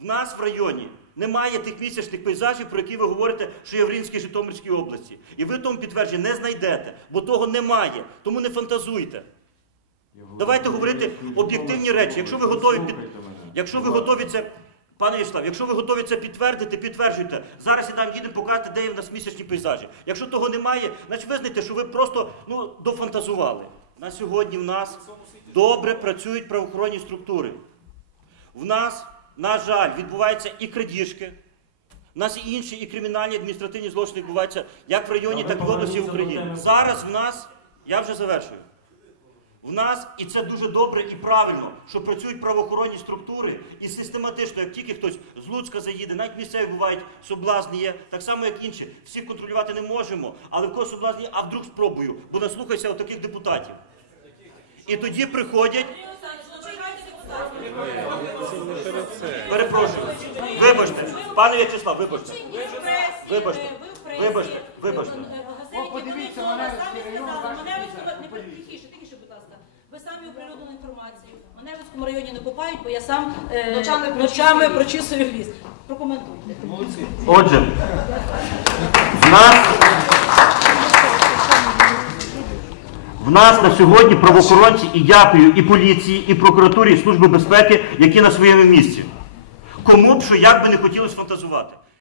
В нас в районі немає тих місячних пейзажів, про які ви говорите, що є в Рівненській Житомирській області. І ви тому підтвердження не знайдете, бо того немає. Тому не фантазуйте. Давайте говорити об'єктивні речі. Якщо ви готові під... якщо ви готові це. Пане Вячеслав, якщо ви готові це підтвердити, підтверджуйте. Зараз я нам їдемо показати, де є в нас місячні пейзажі. Якщо того немає, значить визнайте, що ви просто ну, дофантазували. На сьогодні в нас добре працюють правоохоронні структури. В нас, на жаль, відбуваються і крадіжки. У нас і інші, і кримінальні адміністративні злочини відбуваються як в районі, так і в області в Україні. Зараз в нас, я вже завершую. В нас, і це дуже добре і правильно, що працюють правоохоронні структури і систематично, як тільки хтось з Луцька заїде, навіть місцеві бувають соблазни є, так само як інші. Всі контролювати не можемо, але в кого соблазни є, а вдруг спробую, бо наслухайся таких депутатів. І тоді приходять. Перепрошую. Вибачте, пане В'ячеслав, вибачте. Вибачте, вибачте, вибачте. Подивіться, Маневицький Тихіше, тихіше, будь ласка. Ви самі оприлюднили інформацію. В Маневицькому районі не купають, бо я сам е, Ночами прочісую ліс. Прокоментуйте. Отже, в нас, в нас на сьогодні правоохоронці і дякую і поліції, і прокуратурі, і Служби безпеки, які на своєму місці. Кому б що як би не хотілося фантазувати.